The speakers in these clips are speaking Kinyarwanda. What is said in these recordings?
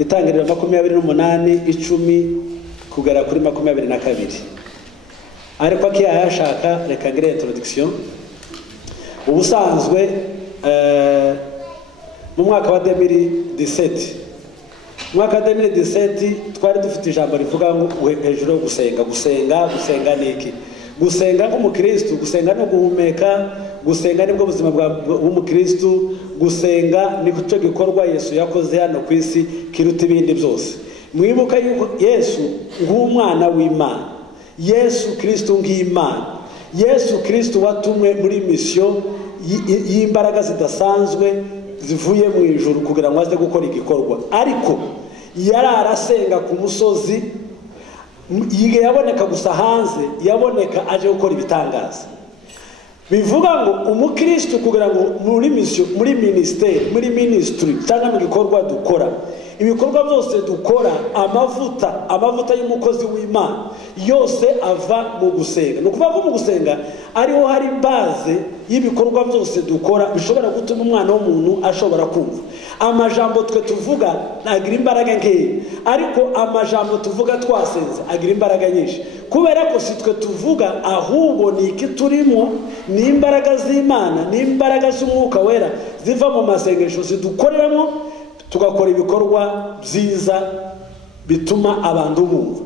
itangirira 28 10 kugera kuri 22. ariko akiyashaka reka ngire introduction. Ubusanzwe mu mwaka wa 2017 twari dufite ijambo rivuga ngo hejuru gusenga niki. Gusenga nk'umukristo, gusenga no guhumeka, gusenga nibwo buzima bw'umukristo, gusenga ni cyo gikorwa Yesu yakoze hano ku isi kiruta ibindi byose. Mwibuka yuko Yesu nk'umwana w'Imana, Yesu Kristo ng'Imana, Yesu Kristo watumwe muri mission y'imbaraga zidasanzwe zivuye mu ijuru kugira ngo aze gukora igikorwa. Ariko yararasenga ku musozi, yige yaboneka gusa hanze, yaboneka aje gukora ibitangaza. Bivuga ngo umukristo kugira ngo muri mission, muri ministry cyangwa mu gikorwa dukora, ibikorwa byose dukora, amavuta y'umukozi w'Imana yose ava mu gusenga. No kuvuga mu gusenga ariho hari base y'ibikorwa byose dukora bishobora gutuma umwana w'umuntu ashobora kumva. Amajambo twe tuvuga agira imbaraga nke, ariko amajambo tuvuga twasenze agira imbaraga nyinshi, kubera ko si twe tuvuga ahubwo ni iki turimo, ni imbaraga z'Imana, ni imbaraga z'Umwuka Wera ziva mu masengesho zidukoreramo, tugakora ibikorwa byiza bituma abantu bumva.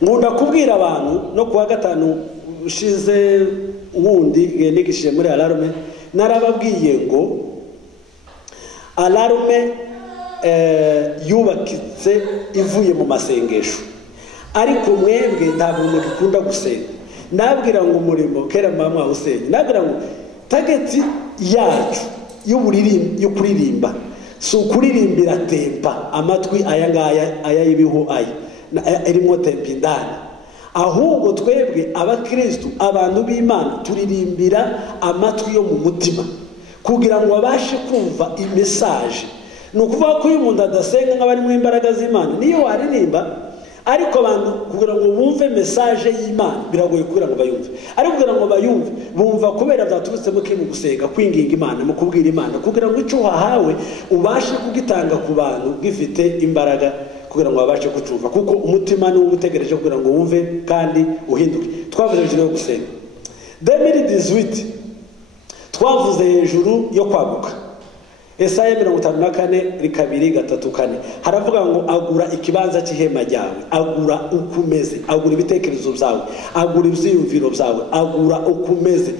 Nkunda kubwira abantu no kuwa gatanu ushize wundi nigishije muri Alarme, narababwiye ngo Alarme yubakitse ivuye mu masengesho, ariko mwebwe ntabwo mukunda gusenga. Nabwira ngo umurimo kera mama Hussein, nabwira ngo target yacu yo kuririmba so kuririmbira tempa amatwi aya ngaya aya ibiho aya irimo tempa indani, ahubwo twebwe abakristo abantu b'Imana turirimbira amatwi yo mu mutima kugira ngo babashe kumva imessage. Nukuvuga ko uyu muntu adasenga nk'abari mu imbaraga z'Imana niyo waririmba, ariko abantu kugira ngo bumve message y'Imana biragoye kugira ngo bayumve. Ariko kugira ngo bayumve bumva kubera byaturutse mu kintu gusenga, kwinginga Imana, mu kubwira Imana kugira ngo icyo wahawe ubashe kugitanga ku bantu gifite imbaraga kugira ngo babashe kucumva, kuko umutima ni ubutegereje kugira ngo wumve kandi uhinduke. Twavuze hejuru yo gusenga 2018, twavuze hejuru yo kwaguka. Esaya 54:2-3-4 haravuga ngo agura ikibanza cy'ihema ryawe, agura ukumeze, agura ibitekerezo byawe, agura ibyiyumviro byawe, agura ukumeze.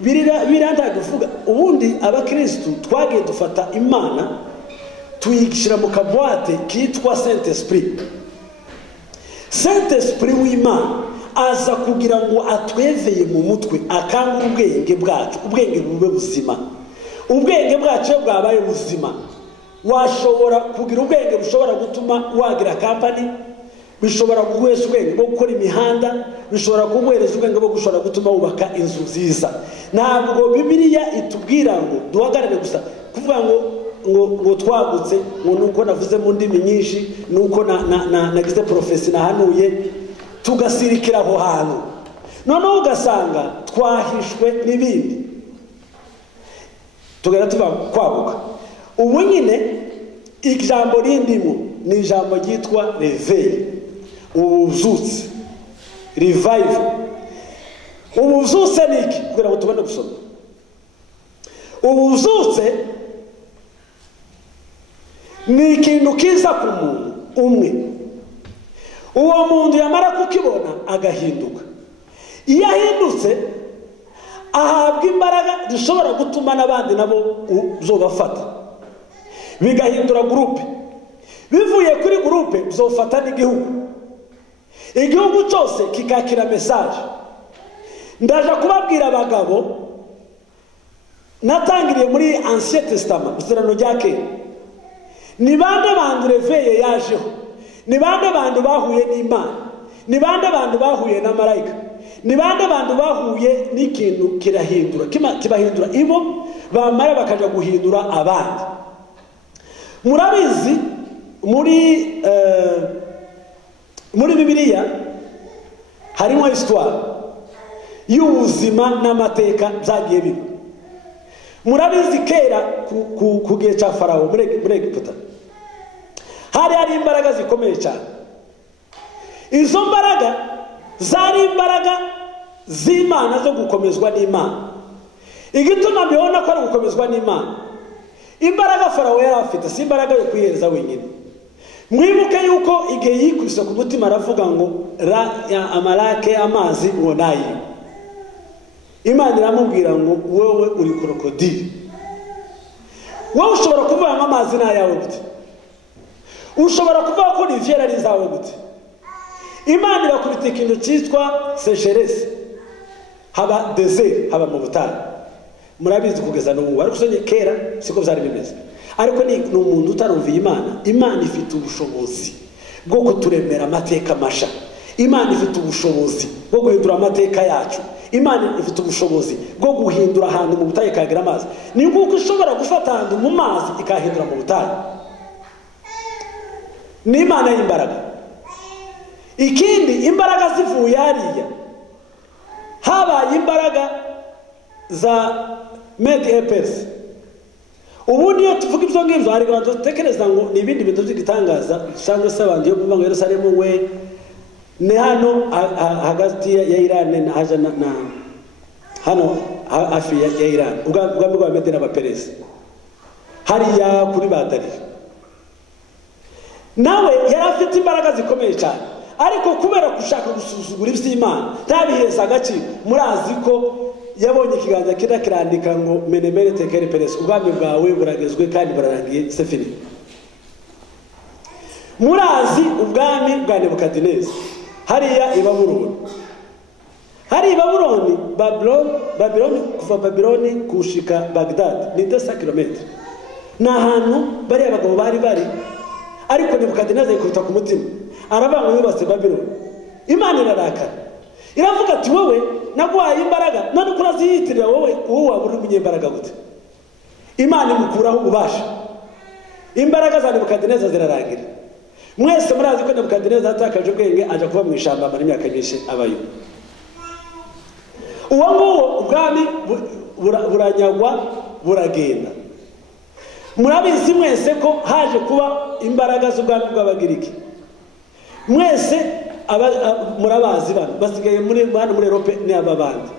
Birandaguvuga ubundi abakristo twagiye dufata Imana tuyigishira mu kabwate kitwa Saint Esprit. Saint Esprit w'Imana aza kugira ngo atweveye mu mutwe, akangura ubwenge bwacu, ubwenge bube buzima. Ubwenge bwacu bwabaye buzima, washobora kugira ubwenge bushobora gutuma wagira company, bishobora kuguhesha ubwenge bwo gukora imihanda, bishobora kuguhereza ubwenge bwo gushobora gutuma wubaka inzu nziza. Ntabwo Bibiliya itubwira ngo duhagarare gusa kuvuga ngo twagutse, ngo nuko navuze mu ndimi nyinshi, nuko nagize profesi nahanuye, tugasirikira aho hantu noneho ugasanga twahishwe n'ibindi, tugera tuva kwaguka. Ubu nyine ijambo rindimo ni ijambo ryitwa reveil, ubuzutse, revival. Ubuzutse niki kugira ngo tubone gusoma. Ubuzutse ni ikintu kiza ku muntu umwe, uwo muntu yamara kukibona agahinduka. Iyo ahindutse ahabwa imbaraga zishobora gutuma n'abandi nabo uzobafata, bigahindura groupe. Bivuye kuri groupe uzofata igihugu cyose kikakira message. Ndaje kubabwira abagabo natangiriye muri Ancien Testament, Isezerano rya Kera. Ni bande bantu reveye yajeho, ni bande bantu bahuye n'Imana, ni bande bantu bahuye na marayika, ni bande bantu bahuye n'ikintu kibahindura ibo bamara bakaja guhindura abandi. Murabizi muri Bibiliya harimo histoire y'ubuzima n'amateka byagiye biba. Murabizi kera ku gihe cya Farawo muri Egiputa hari imbaraga zikomeye cyane. Izo mbaraga zari imbaraga z'Imana zo gukomezwa n'Imana. Igituma mbibona ko ari gukomezwa n'Imana, imbaraga Farawo yari afite si imbaraga yo kwiyereza wenyine. Mwibuke yuko igihe yikubise ku mutima aravuga ngo amalake amazi ngo nayi, Imana iramubwira ngo wowe uri krokodili. Wowe ushobora kuvuga ngo amazi na yawe gute? Ushobora kuvuga ko riviera ari zawe gute? Imana irakubita ikintu cyitwa sécheresse, haba desert, haba mu butayu. Murabizi kugeza n'ubu ariko sonye kera siko byari bimeze. Ariko ni umuntu utarumviye Imana. Imana ifite ubushobozi bwo kuturemera amateka masha. Imana ifite ubushobozi bwo guhindura amateka yacu. Imana ifite ubushobozi bwo guhindura ahantu mu butayu ikagira amazi. Ni nguko ishobora gufata ahantu mu mazi ikahindura mu butayu. Ni Imana y'imbaraga. Ikindi, imbaraga zivuye hariya habaye imbaraga za Med-Epes. Ubu niyo tuvuga ibyo ngibyo hari abantu batekereza ngo ni ibindi bintu by'igitangaza cyangwa se abantu yo kuvuga ngo Yerusalemu we ni hano hagati ya Iran na haja na hano hafi ya Iran ubwami bwa Medina n'Abaperesi hariya kuri Badari. Nawe yari afite imbaraga zikomeye cyane, ariko kubera gushaka gusuzugura iby'Imana ntabiheza agaciro. Murazi ko yabonye ikiganza kirandika ngo menemere tekeri Peresi, ubwami bwawe buragezwe kandi burarangiye sefini. Murazi ubwami bwa Nebukadineza hariya i Babuloni. Hari i Babuloni, Babyloni kuva Babyloni kushika Baghdad ni 200 km. Na ahantu bari abagabo bari ariko Nebukadineza yikubita ku mutima aravuga ngo yubatse Babyloni. Imana irarakara iravuga ati wowe nagwaye imbaraga none kuraziyitirira wowe waburi umunyembaraga gute? Imana imukuraho ububasha. Imbaraga za Nebukadineza zirarangira. Mwese murazi ko Nebukadineza atakaje ubwenge aja kuba mu ishamba amara imyaka myinshi abayo. Uwo nguwo ubwami buranyagwa buragenda. Murabizi mwese ko haje kuba imbaraga z'ubwami bw'Abagiriki. Mwese murabazi bano basigaye muri Europe ni ababandi.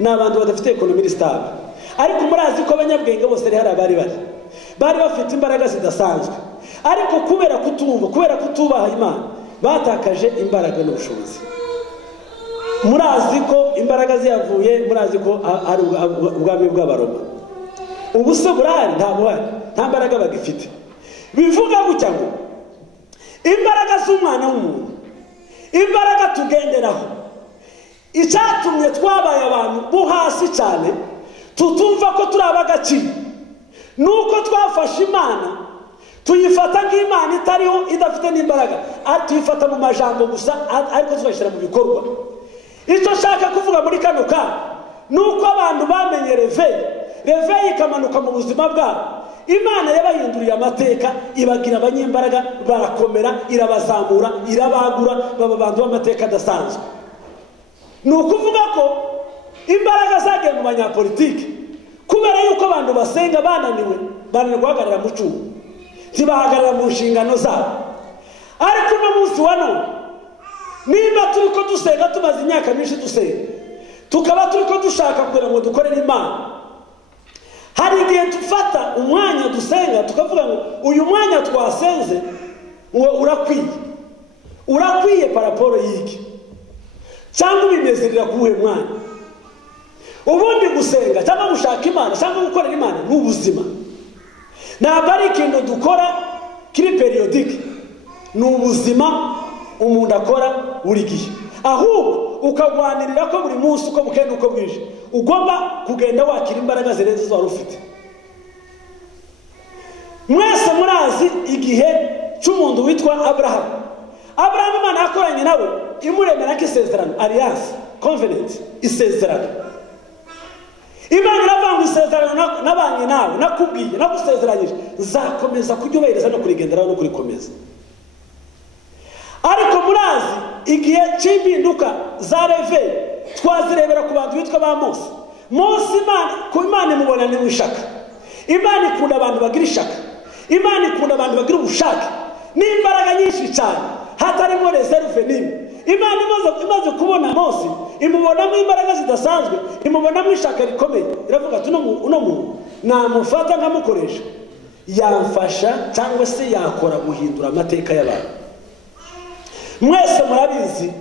Ni abantu badafite economy stable. Ariko murazi ko abanyabwenge bose hari bari bafite imbaraga zidasanzwe. Ariko kubera kutubaha Imana batakaje imbaraga n'ubushobozi. Murazi ko imbaraga ziyavuye, murazi ko ari ubwami bw'Abaroma. Ubuse burahari nta mbaraga bagifite. Bivuga gutya ngo imbaraga z'umwana w'umuntu, imbaraga tugenderaho, icyatumye twabaye abantu bo hasi cyane tutumva ko turi abagaciro nuko twafashe Imana tuyifata nk'Imana itariho idafite n'imbaraga, tuyifata mu majambo gusa ariko tuzashyira mu bikorwa. Icyo shaka kuvuga muri kano nuko abantu bamenye reveil ikamanuka mu buzima bwabo. Imana yabahinduriye amateka ibagira abanyembaraga barakomera, irabazamura, irabagura, baba bantu b'amateka adasanzwe. Ni ukuvuga ko imbaraga zagiye mu banyapolitiki kubera yuko abantu basenga bananiwe guhagarara mu cyuma, ntibahagarara mu nshingano zabo. Ariko no munsi wa none niba turi ko dusenga tumaze imyaka myinshi dusenga tukaba turi ko dushaka kugira ngo dukorere Imana, hari igihe tufata umwanya dusenga tukavuga ngo uyu mwanya twasenze ngo urakwiye paraporo y'iki cyangwa ubimezerera kuwuhe mwanya. Ubundi gusenga cyangwa gushaka Imana cyangwa gukorera Imana ni ubuzima, ntabwo ari ikintu dukora kiri periodike. Ni ubuzima umuntu akora buri gihe, ahubwo ukagwanirira ko buri munsi uko bukeye uko bwije ugomba kugenda wakira imbaraga zirenze zo wari ufite. Mwese murazi igihe cy'umuntu witwa Abraham. Imana yakoranye nawe imuremera k'isezerano, alliance, covenant, isezerano. Imana iravanga isezerano nabanye nawe, nakubwiye, nagusezeranyije nzakomeza kujya ubereza no kurigenderaho no kurikomeza. Ariko murazi igihe cy'impinduka za reveil twazirebera ku bantu bitwa ba Mose. Imana imubona ni ishaka. Imana ikunda abantu bagira ishaka. Imana ikunda abantu bagira ubushake. n'imbaraga nyinshi cyane hatarimo reserve n'imwe. Imana imaze kubona Mose imubonamo imbaraga zidasanzwe, imubonamo ishaka rikomeye, iravuga ati uno muntu namufata nkamukoresha yamfasha cyangwa se yakora guhindura amateka y'abantu. Mwese murabizi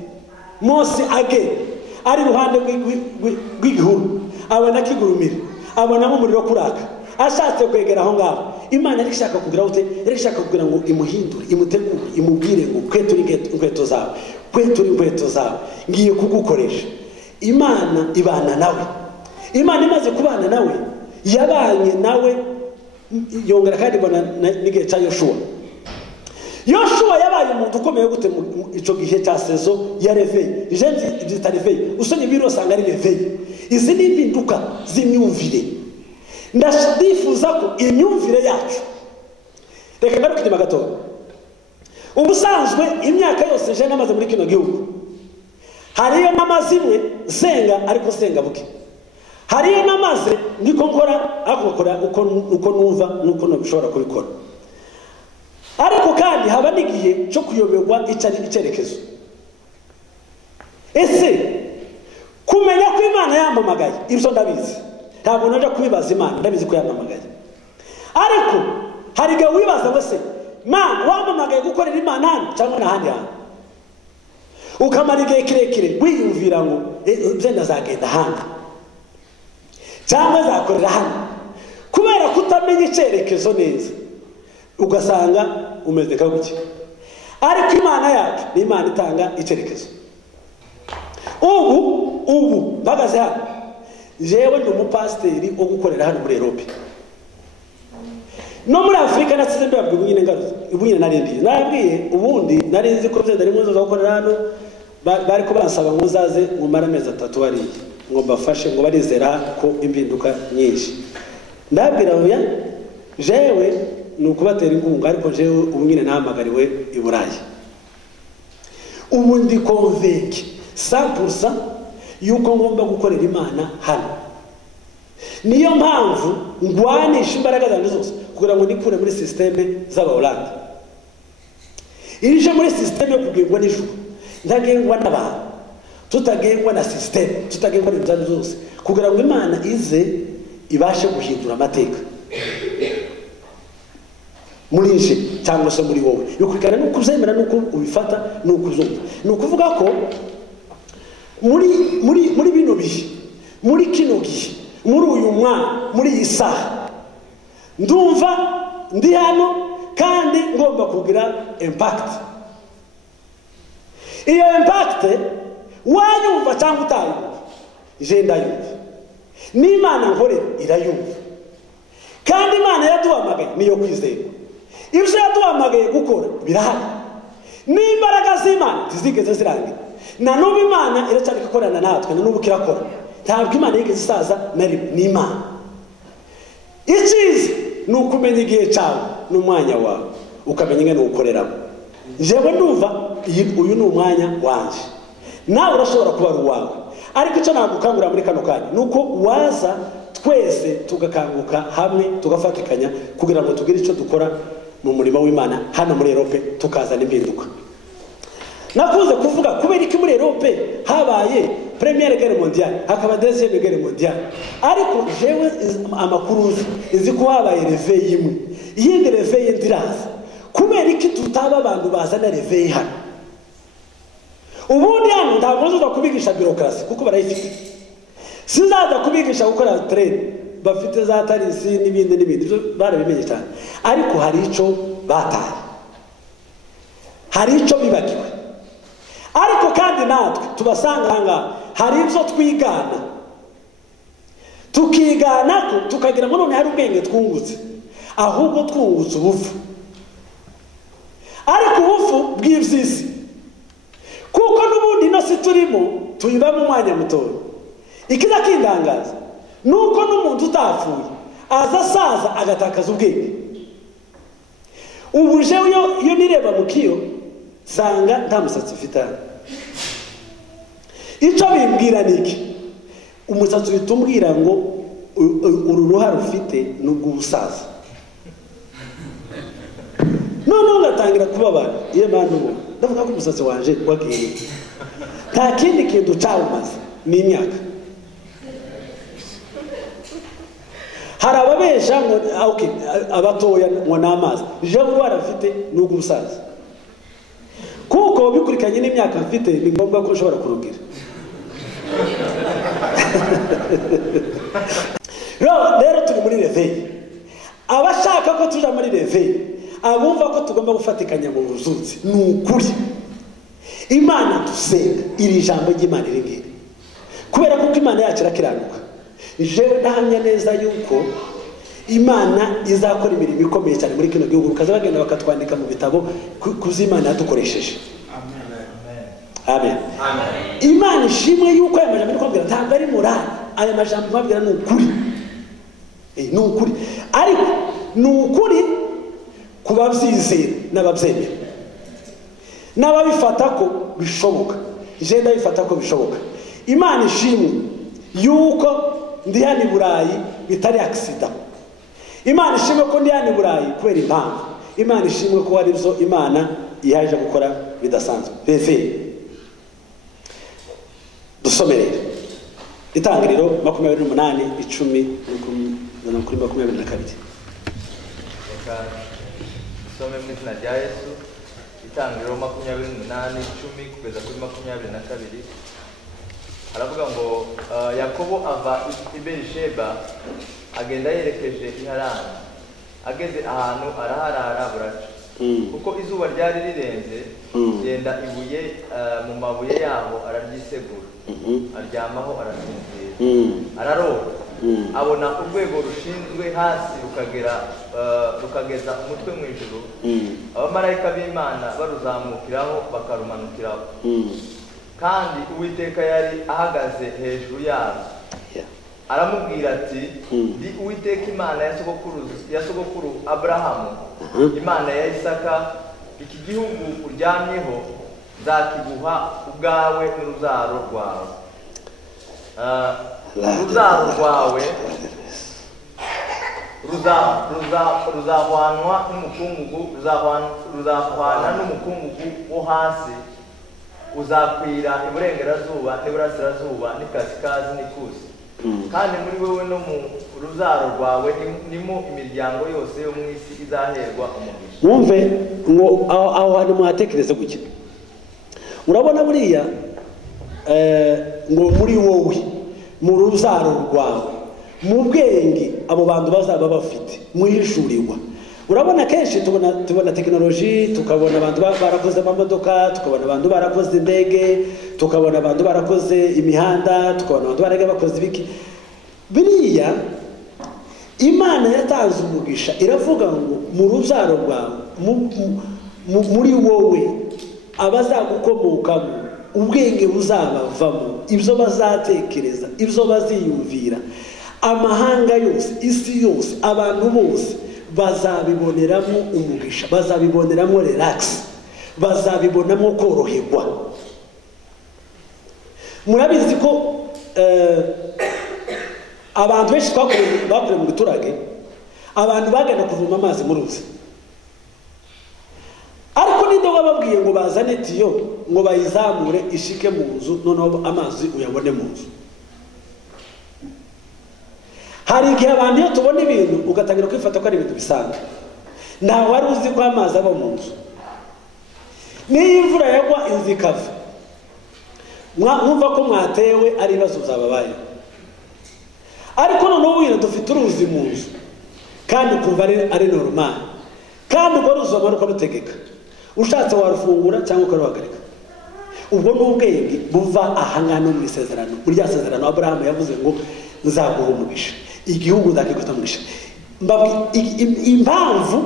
Mose agenda ari ruhande rw'igihuru, abona kigurumira, abonamo umuriro kuraka, ashatse kwegera aho ngaho. Imana yari ishaka kugira ute? Yari ishaka kugira ngo imuhindure, imutegure, imubwire ngo kwetura inkweto zawe, kwetura inkweto zawe, ngiye kugukoresha. Imana ibana nawe. Imana imaze kubana nawe, yabanye nawe, yongera kandi ibona n'igihe cya Yoshua. Yoshua yabaye umuntu ukomeye gute ico gihe cya sezo ya reveil. Jenzi byita reveil. Usonye biro sanga ari reveil. Izi ni impinduka z'imyumvire. Ndashidifuza ko imyumvire yacu, reka ngaruke inyuma gato. Ubusanzwe imyaka yose je namaze muri kino gihugu, hariyo namazimwe senga ariko senga buke, hariyo namaze ndiko nkora akokora uko numva nuko nobishobora kubikora. Ariko kandi haba n'igihe cyo kuyoberwa icyerekezo. Ese kumenya ko Imana yampamagaye ibyo ndabizi, ntabwo naje kubibaza Imana, ndabizi ko yampamagaye. Ariko hari igihe wibaza ngo se Mana wampamagaye gukorera Imana hano cyangwa n'ahandi hantu, ukamara igihe kirekire wiyumvira ngo byenda zagenda hano cyangwa zakorera hano, kubera kutamenya icyerekezo neza ugasanga umeze kabuke. Ariko Imana yacu ni Imana itanga icyerekezo. Ubu bagaze hano, jewe ni umupasiteri wo gukorera hano muri Europe. No muri Afrika nasize mbabwiye ubunyine ngaruza, ubunyine narindiye. Nabwiye ubundi narinzi ko byenda rimwe zo gukorera hano, bari ko bansaba ngo uzaze mu mara mezi 3 bari ngo bafashe ngo barizera ko impinduka nyinshi. Ndabwira oya, jewe nukubatera ingunga, ariko jewe ubunyine nahamagariwe i Burayi. Ubu ndi convaincu 100% yuko ngomba gukorera Imana hano. Niyo mpamvu ngwanisha imbaraga zanjye zose kugira ngo nikure muri systeme z'Abaholandi. Irije muri systeme yo kugengwa n'ijuru, ndagengwa n'abantu, tutagengwa na systeme, tutagengwa n'ibintu zose, kugira ngo Imana ize ibashe guhindura amateka muri nje cyangwa se muri wowe. Yokurikana nuko uzemera nuko ubifata nuko uzumva. Nukuvuga ko muri bino bihe, muri kino gihe, muri uyu mwana, muri iyi saha, ndumva ndi hano kandi ngomba kugira impact. Iyo impact wanyumva cyangwa utayumva, je ndayumva. N'Imana nkorera irayumva. Kandi Imana yaduhamagaye niyo kwizera. Ibyo yaduhamagaye gukora birahari. N'imbaraga z'Imana zizigeze zirangira. Na n'ubu Imana iracyari gukorana natwe, na n'ubu kirakora. Ntabwo Imana yigeze isaza ni Imana. Icyiza ni ukumenya igihe cyawe n'umwanya wawe, ukamenya ingene uwukoreramo. Jewe ndumva uyu ni umwanya wanje, nawe urashobora kuba ari uwawe. Ariko icyo nagukangurira muri kano kanya ni uko waza twese tugakanguka hamwe, tugafatikanya kugira ngo tugire icyo dukora mu murimo w'Imana hano muri Europe, tukazana impinduka. Nakuze kuvuga kubera iki muri Europe habaye Première Guerre Mondiale, hakaba Deuxième Guerre Mondiale. Ariko jewe amakuru izi ko habaye reveil imwe, iyindi reveil ndiraza. Kubera iki tutaba abantu bazana reveil hano? Ubundi hano ntabwo nzoza kubigisha bureaucracy kuko barayifite. Sizaza kubigisha gukora train, bafite za tarisi n'ibindi barabimenye cyane. Ariko hari ico bataye, hari ico bibagiwe. Ariko kandi natwe tubasanga hanga hari ibyo twigana, tukigana ko tukagira ngo none hari ubwenge twungutse, ahubwo twungutse ubufu. Ariko ubufu bw'ibyisi, kuko n'ubundi no siturimo tuyiba mu mwanya mutoya. Ikiza kindangaza nuko n'umuntu utapfuye aza saza agatakaza ubwenge. Ubu jewe yo nireba mu kiyo sanga nta musatsi ufite. Icyo bimbwira niki? Umusatsi bitumbwira ngo ururuha rufite nubwo ubusaza. None ntangira kubabara iyo mpamvu ndavuga ko umusatsi wanje wagiye nta kindi kintu cyawumaze ni imyaka. Hari ababesha ngo okay abatoya ngo n'amazi je ubara mfite n'ubwo umusaza kuko bikurikanye n'imyaka mfite ni ngombwa ko ushobora kurugira. Rero turi muri reveil. Abashaka ko tuja muri reveil abumva ko tugomba gufatikanya mu buzuzi ni ukuri. Imana dusenga iri jambo ry'Imana ringire kubera ko Imana yacu irakiranuka. Jewe ndahamya neza yuko Imana izakora imirimo ikomeye cyane muri kino gihugu kaza bagenda bakatwandika mu bitabo kuzimana yadukoresheje. Amen. Imana ishimwe yuko aya majambo ndikubwira ntabwo ari morali, aya majambo mbabwira ni ukuri. Ni ukuri ariko ni ukuri kubabyizera n'ababyemera n'ababifata ko bishoboka. Je ndabifata ko bishoboka. Imana ishimwe yuko ndi hano i Burayi bitari accident. Imana ishimwe ko ndi hano i Burayi kubera impamvu. Imana ishimwe ko ari byo Imana yaje gukora bidasanzwe. Reve dusomere Itangiriro 28:10-22. Some mu izina rya Yesu. Itangiriro 28:10 kugeza kuri 22. Aravuga ngo Yakobo ava i Berisheba agenda yerekeje i Harani. Ageze ahantu araharara buraca. Kuko izuba ryari rirenze yenda ibuye mu mabuye yaho araryisegura. Aryamaho arasinzira. Ararota. Abona urwego rushinzwe hasi rukageza umutwe mu ijuru. Abamarayika b'Imana baruzamukiraho bakarumanukiraho. Kandi Uwiteka yari ahagaze hejuru yabo. Aramubwira ati ndi Uwiteka Imana ya sogokuru Abrahamu, Imana ya Isaka. Iki gihugu uryamyeho nzakiguha ubwawe n'urubyaro rwawe. Urubyaro rwawe ruzahwanwa n'umukungugu, ruzahwana n'umukungugu wo hasi. Uzakwira iburengerazuba n'iburasirazuba n'ikasikazi n'ikusi. Kandi muri wewe no mu rubyaro rwawe nimo imiryango yose yo mu isi izaherwa umugisha. Mwumve ngo aho hantu mwatekereze gutya. Urabona buriya ngo muri wowe mu rubyaro rwawe mu bwenge abo bantu bazaba bafite muhishurirwa. Urabona kenshi tubona technology, tukabona abantu barakoze amamodoka, tukabona abantu barakoze indege, tukabona abantu barakoze imihanda, tukabona abantu baraga bakoze ibiki. Biriya Imana yatanze umugisha iravuga ngo mu rubyaro rwawe muri wowe abazagukomokamo ubwenge buzabavamo, ibyo bazatekereza, ibyo baziyumvira, amahanga yose, isi yose, abantu bose bazabiboneramo umugisha, bazabiboneramo relax, bazabibonamo koroherwa. Murabizi ko abantu benshi bakoreye mu giturage, abantu bagana kuvoma amazi mu ruzi, ariko ninde wababwiye ngo bazane tiyo ngo bayizamure ishike mu nzu noneho amazi uyabone mu nzu? Hari igihe abantu iyo tubona ibintu ugatangira kwifata ko ari ibintu bisanzwe, ntawe wari uzi ko amazi aba mu nzu. Niyo imvura yagwa inzu ikava, mwumva ko mwatewe ari ibibazo byababaye. Ariko noneho wino dufite uruzi mu nzu kandi ukumva ari normal, kandi ubwo ruzi wabona uko rutegeka, ushatse warufungura cyangwa ukaruhagarika. Ubwo ni ubwenge buva ahangana mu isezerano, muri rya sezerano Abrahamu yavuze ngo nzaguha umugisha, igihugu ndakiguha umugisha.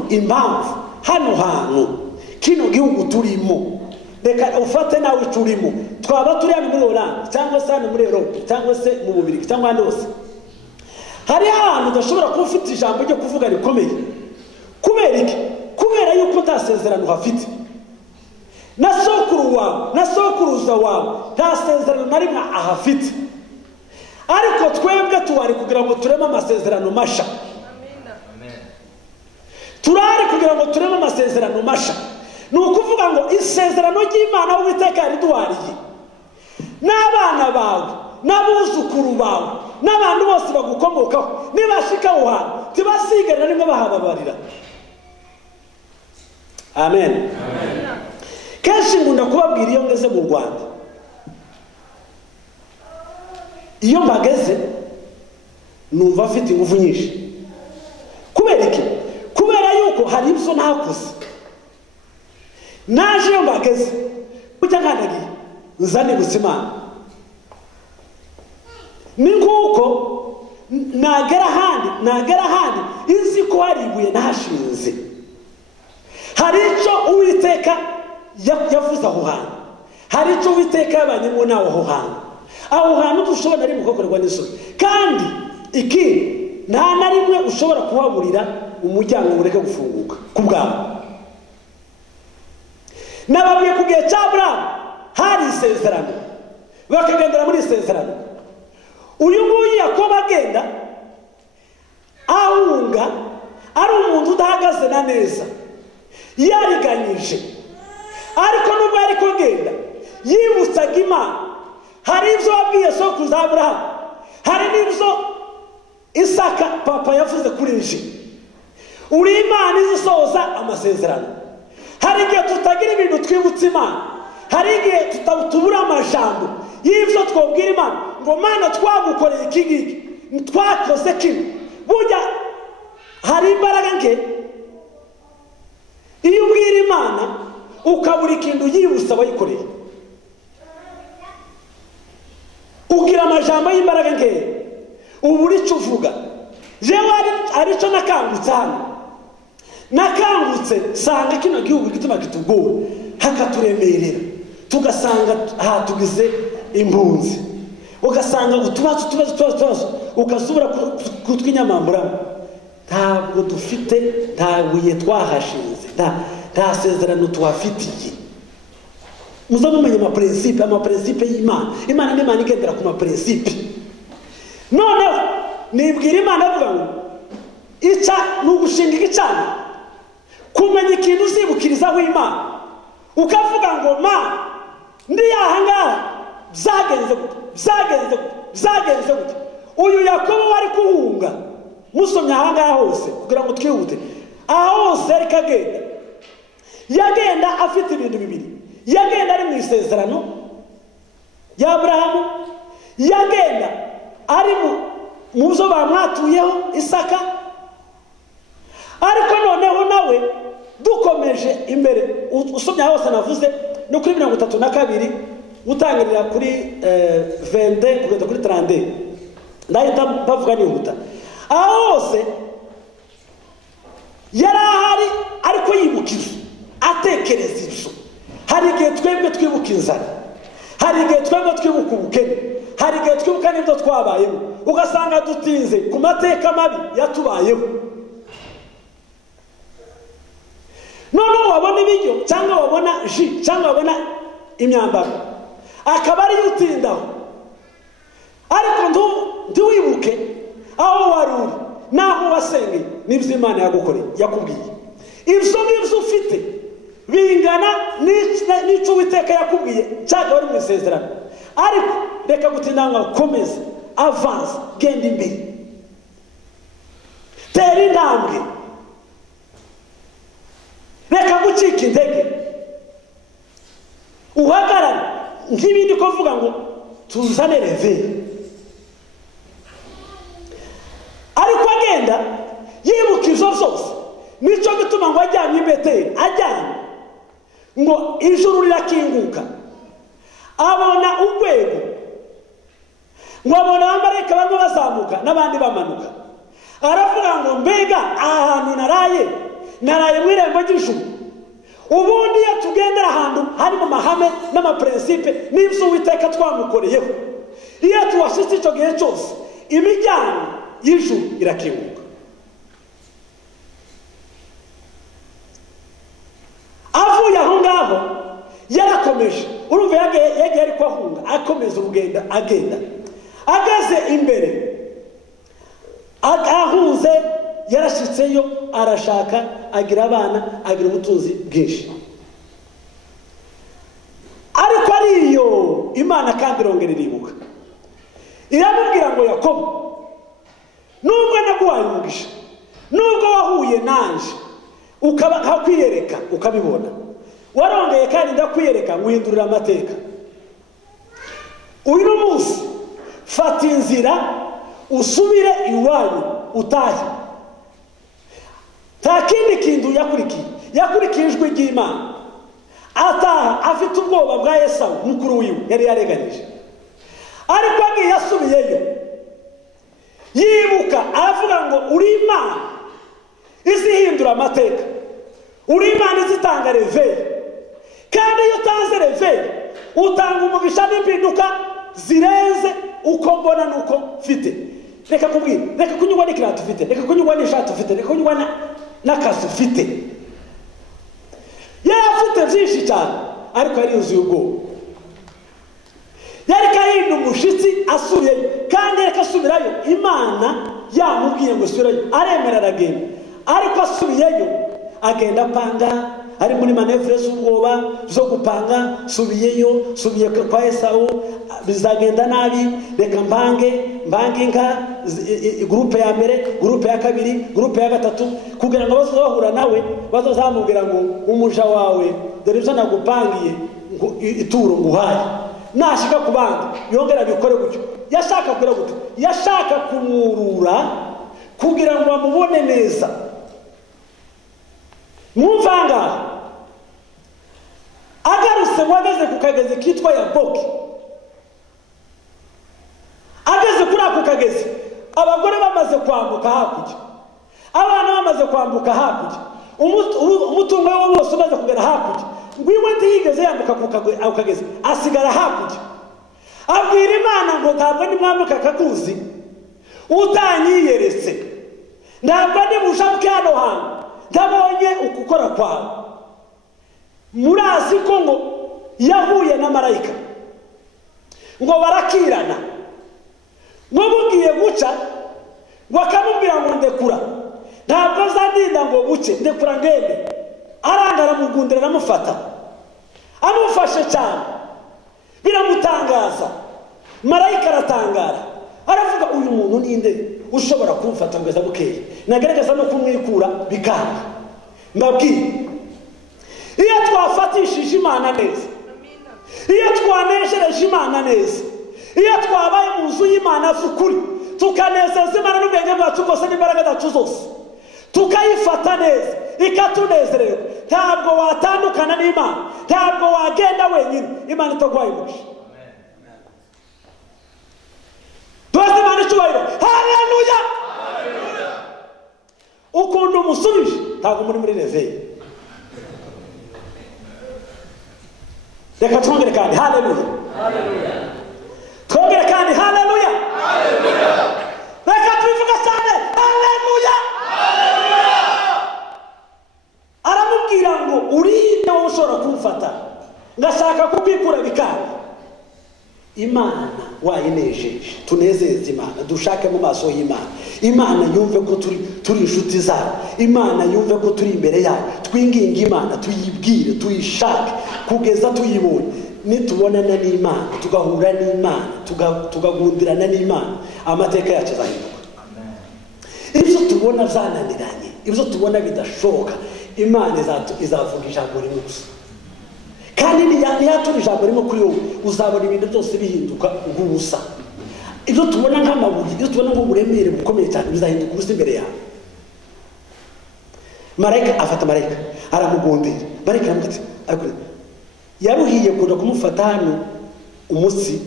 Impamvu hano hantu kino gihugu turimo, reka ufate nawe turimo, twaba turi hano muri Oranje cyangwa se hano muri Europe cyangwa se mu Bubiligi cyangwa ahandi hose, hari ahantu udashobora kuba ufite ijambo ryo kuvuga rikomeye. Kubera iki? Kubera yuko utasezerano hafite. Na sokuru wawe na sokuruza wawe nta sezerano na rimwe ahafite, ariko twebwe tuwari kugira ngo tureme amasezerano masha. Turari kugira ngo tureme amasezerano masha. ni ukuvuga ngo isezerano ry'Imana Uwiteka yariduhariye n'abana bawe n'abuzukuru bawe n'abantu bose bagukomokaho nibashika aho hantu tibasigana rimwe bahababarira. Amen. Kenshi ngunda kubabwira iyo ngeze mu Rwanda, iyo mpageze numva afite ingufu nyinshi. Kubera iki? Kubera yuko hari ibyo nakoze. Naje iyo mpageze kujya nkandagiye nzane Imana. Ni nguko nagera handi izi ko hari ibuye nahashinze. Hari icyo Uwiteka yavuze aho hantu, hari icyo Uwiteka yabanyemo nawe aho hantu. Aho hantu dushobora ari mukokorwa n'isoni, kandi iki nta na rimwe ushobora kuhaburira umuryango ureke gufunguka ku bwawe. Nababwiye ku gihe cya Aburahamu hari isezerano, bakagendera muri isezerano. Uyu nguyu Yakobo agenda ahunga ari umuntu udahagaze na neza, yariganyije, ariko nubwo yari kugenda yibutsaga Imana. Hari ibyo wabwiye sokuruza Aburahamu, hari n'ibyo Isaka papa yavuze kuri nje. Uri Imana izisohoza amasezerano. Hari igihe tutagira ibintu twibutsa Imana, hari igihe tutabura amajambo y'ibyo twabwira Imana ngo Mana twagukoreye iki ngiki, twakoze kimwe. Burya hari imbaraga nke iyo ubwira Imana ukabura ikintu yibutsa abayikoreye. Ugira amajambo y'imbaraga nke ubura icyo uvuga. Jewe ari cyo nakangutse hano, nakangutse sanga kino gihugu gituma kitugora, hakaturemerera, tugasanga tugize impunzi, ugasanga utubazo ukasubira kutwinyamambura. Ntabwo dufite, nta buye twahashinze, nta sezerano tuhafitiye. Muzamumenye amaprincipe y'Imana. Imana ni Imana igendera ku maprincipe. Noneho nibwira Imana avuga ngo ica n'ugushinga igicana, kumenya ikintu uzibukirizaho Imana, ukavuga ngo Mana ndi ahangaha byagenze gute. Uyu Yakobo wari kuhunga musomye ahangaha hose kugira ngo twihute, aho hose yari kagenda, yagenda afite ibintu bibiri. Yagenda ari mu isezerano ya Aburahamu, yagenda ari mu byo bamwatuyeho Isaka, ariko noneho nawe dukomeje imbere usomye hose navuze no kuri 32 utangirira kuri 20 kugeza kuri 30. Ndahita bavuga nihuta. Aho hose yari ahari ariko yibukiza, atekereza ibyo. Hari igihe twebwe twibuka inzara, hari igihe twebwe twibuka ubukene, hari igihe twibuka n'ibyo twabayeho, ugasanga dutinze ku mateka mabi yatubayeho. Noneho wabona ibiryo cyangwa wabona ji cyangwa wabona imyambaro, akaba ari utindaho, ariko ntiwibuke aho wari uri n'aho wasengeye n'ibyo Imana yagukoreye yakubwiye. Ibyo ngibyo ufite bingana n'icyo Uwiteka yakubwiye cyangwa wari mu isezerano. Ariko reka gutinda ngo komeza, avance, genda imbere, tera intambwe, reka gucika intege, uhagarare nk'ibindi ko vuga ngo tuzane reveye. Ariko agenda yibuka ibyo byose, nicyo gituma ngo ajyanye i Beteli, ajyanye ngo ijuru rirakinguka, abona urwego, ngo abona abamarayika bamwe bazamuka n'abandi bamanuka. Aravuga ngo mbega aha hantu naraye mu irembo ry'ijuru. Ubundi iyo tugendera ahantu hari mu mahame n'amaprincipe n'ibyo Uwiteka twamukoreyeho, iyo tuwashitse icyo gihe cyose imiryango y'ijuru irakinguka. Avuye aho ngaho yarakomeje, urumva yagiye ari kwahunga, akomeza urugendo, agenda ageze imbere, ahunze yarashitseyo, arashaka, agira abana, agira ubutunzi bwinshi. Imana kandi irongera iribuka iramubwira ngo Yakobo, nubwo naguhaye umugisha, nubwo wahuye nanje ukakwiyereka ukabibona, warongeye kandi ndakwiyereka nguhindurira amateka. Uyu munsi fata inzira usubire iwanyu utahe. Nta kindi kintu yakurikiye ijwi ry'Imana. Ataha afite ubwoba bwa Esawu mukuru wiwe yari yareganije, ariko agiye asubiyeyo yibuka aravuga ngo uri Imana izihindura amateka, uri Imana izitanga reveil, kandi iyo utanze reveil utanga umugisha n'impinduka zirenze uko mbona nuko mfite. Reka kubwira, reka kunyurwa n'ikirato ufite, reka kunyurwa n'ishati ufite, reka kunyurwa n'akazi ufite. Yari afite byinshi cyane, ariko yari yuzuye ubwoba. Yari kahinda umushitsi asubiyeyo, kandi reka asubirayo Imana yamubwiye ngo subirayo, aremera aragenda. Ariko asubiyeyo agenda apanga, ari muri manevre z'ubwoba zo gupanga, subiye kwa Esawu, bizagenda nabi, reka mbange inka, groupe ya mbere, groupe ya kabiri, groupe ya gatatu, kugira ngo bazahura nawe bazazamubwira ngo umuja wawe dore ibyo nagupangiye ituro nguhaye, nashika kubanga yongera bikore gutyo. Yashaka kugera gutyo, yashaka kumurura kugira ngo bamubone neza. Mwumvanga agarutse wageze ku kagezi kitwa Yaboki, ageze kuri ako kagezi abagore bamaze kwambuka hakurya, abana bamaze kwambuka hakurya, umutungo we wose umaze kugera hakurya, ngwiwe ntiyigeze yambuka ku kagezi, asigara hakurya. Abwira Imana ngo ntabwo nimwambuka akakuzi utanyiyeretse, ntabwo nimushabuke hano hantu ndabonye ukukora kwawe. Murazi ko ngo yahuye na marayika ngo barakirana, ngo bugiye guca wakamubwira ngo ndekura, ntabwo azandinda ngo buce, ndekura ngende. Aranga aramugundira aramufata, amufashe cyane biramutangaza. Marayika aratangara, aravuga uyu muntu ninde ushobora kumfata ngeza bukeye, nagerageza no kumwikura bikanga. Mbabwire, iyo twafatishije Imana neza, iyo twanejereje Imana neza, iyo twabaye mu nzu y'Imana z'ukuri, tukanezeza Imana n'ubwenge bwacu bwose n'imbaraga zacu zose, tukayifata neza ikatunezererwa, ntabwo watandukana n'Imana, ntabwo wagenda wenyine, Imana itaguhaye umugisha. Tuweze Imana icyubahiro. Haleluya! Ukunda umusubije ntabwo muri reveil. Reka twongere kandi haleluya. Twongere kandi haleluya. Reka tubivuga cyane haleluya. Aramubwira ngo urinde wowe ushobora kumfata, ngashaka kukwikura bikanga. Imana wayinejeje, tunezeze Imana, dushake mu maso y'Imana. Imana yumve ko turi inshuti zayo, Imana yumve ko turi imbere yayo, twinginga Imana, tuyibwire, tuyishake kugeza tuyibonye. Nitubonana n'Imana, tugahura n'Imana, tugagundirana n'Imana, amateka yacu azahinduka. Ibyo tubona zananiranye, ibyo tubona bidashoboka, Imana izavuga ijambo rimwe gusa. Kandi niyatura ijambo rimwe kuri wowe, uzabona ibintu byose bihinduka nk'ubusa. Ibyo tubona nk'amabuye, ibyo tubona nk'uburemere bukomeye cyane, bizahinduka ubusa imbere yawe. Marayika afata marayika aramugondera, marayika aramutse, ariko yaruhiye kuja kumufata hano umunsi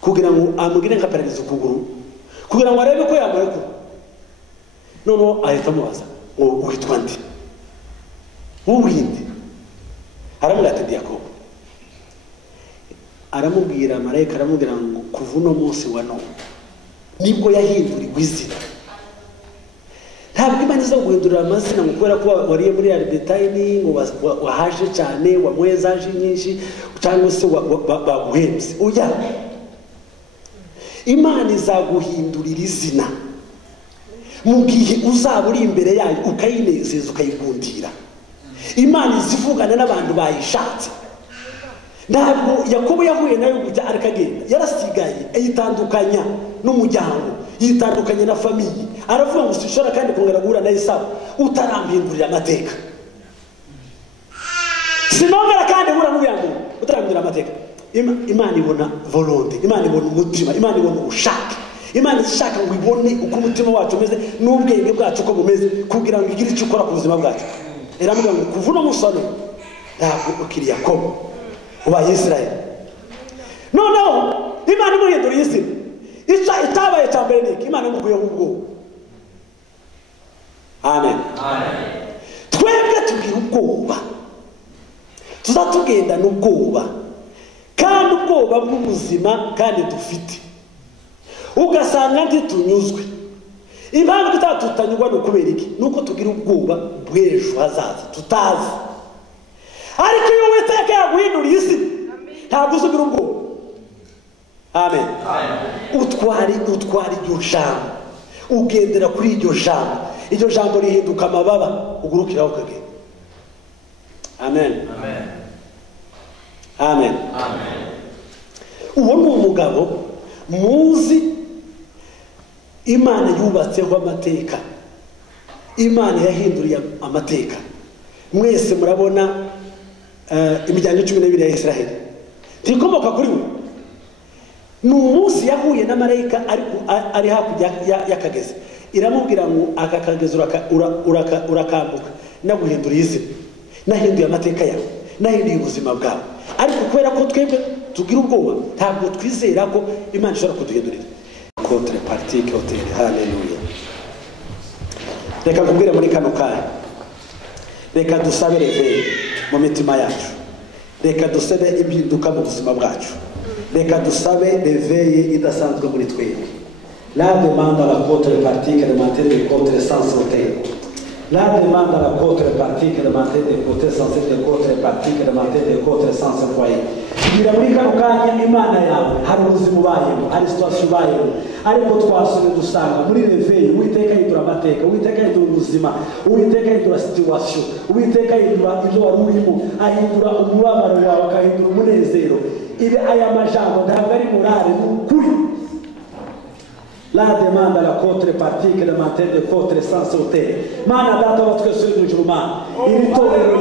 kugira ngo amugire nkaparariza ukuguru, kugira ngo arebe ko yamurekura. Noneho ahita amubaza ngo witwa nde, w'uwinde? Aramubwira ati Yakobo. Aramubwira marayika, aramubwira ngo kuva uno munsi wa none nibwo yahindurirwa izina. Ntabwo Imana iza guhindurira amazina ngo kubera ko wariye muri Albetaini ngo wahaje cyane, wamwezaje nyinshi cyangwa se baguhembye. Oya, Imana izaguhindurira izina mu gihe uzaba uri imbere yayo ukayinezeza ukayigundira. Imana izivugana n'abantu bayishatse. ntabwo Yakobo yahuye nayo gutya arakagenda, yarasigaye yitandukanya n'umuryango, yitandukanye na famiye. Aravuga ngo sishora kandi kongera guhura na Esawu utarampindurira amateka. Sinongera kandi guhura n'uyangu utarampindurira amateka. Imana ibona volonté, Imana ibona umutima, Imana ibona ubushake. Imana ishaka ngo ibone uko umutima wacu umeze n'ubwenge bwacu uko bumeze kugira ngo igire icyo ukora ku buzima bwacu. Eravuga ngo kuvuno musano ntabwo ukiri Yakobo uba Israel. Noneho Imana imuhindura izina. Itabaye cyambere niki Imana imukuye ubwo. Amen. Amen. Twebwe tugira ubwoba. Tuzatugenda n'ubwoba. Kandi ubwoba bw'ubuzima kandi dufite. Ugasanga ntitunyuzwe. Impamvu tutatanyurwa no kubera iki? Nuko tugira ubwoba bw'ejo hazaza tutazi. Ariko iyo Uwiteka yaguhindura isi ntabwo uzugira ubwoba. Amen. Utwari iryo jambo, ugendera kuri iryo jambo, iryo jambo rihinduka amababa ugurukiraho ukagenda. Amen. Amen. Amen. Amen. Uwo ni umugabo muzi Imana yubatseho amateka. Imana yahinduriye amateka. Mwese murabona imiryango 12 ya Israel tikomoka kuri we. N'umunsi yahuye na marayika ari hakujya yakageze, iramubwira ngo aka kageze urakambuka naguhindura izina, nahinduye amateka yawe, nahinduye ubuzima bwawe. Ariko kubera ko twebwe tugira ubwoba ntabwo twizera ko Imana ishobora kuduhindurira. Contrepartie hotel. Haleluya. Reka kubwira muri kano kanya, reka dusabe reveye mu mitima yacu, reka dusabe impinduka mu buzima bwacu, reka dusabe reveye idasanzwe muri twebwe. La demande à la contrepartie que demande des côtés sans sauter. La demande à la contrepartie que demande des côtés sans sauter, contrepartie que demande des côtés sans se foyer. Gira muri kano kanya Imana yawe hari ubuzima ubayemo, hari situation ubayemo, ariko twasubira dusanga muri reveye Uwiteka yindura amateka, Uwiteka yindura ubuzima, Uwiteka yindura situation, Uwiteka yindura ibyo wari urimo, ahindura umubabaro wawe, akahindura umunezero. Ibi aya majambo ntabwo ari morale, ni ukuri. La demande à la contrepartie que demande des côtés sans sauter. Mana data wa twese n'ijuru Mana. Iritorero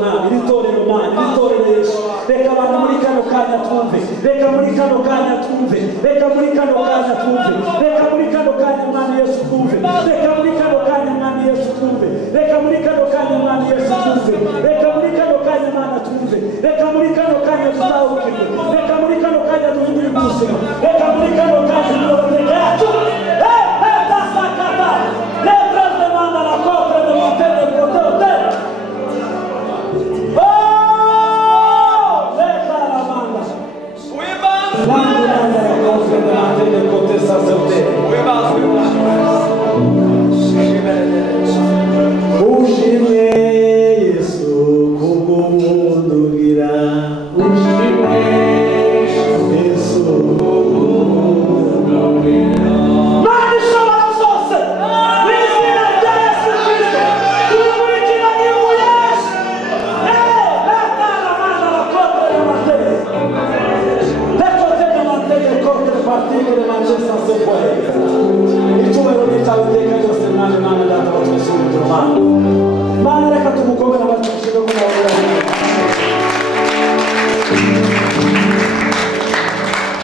Mana, iritorero Mana, iritorero Yesu. Reka abantu muri kano kanya twumve, reka muri kano kanya twumve, reka muri kano kanya twumve, reka muri kano kanya Mana Yesu twumve, reka muri kano kanya Mana Yesu twumve, reka muri kano kanya Mana Yesu twumve.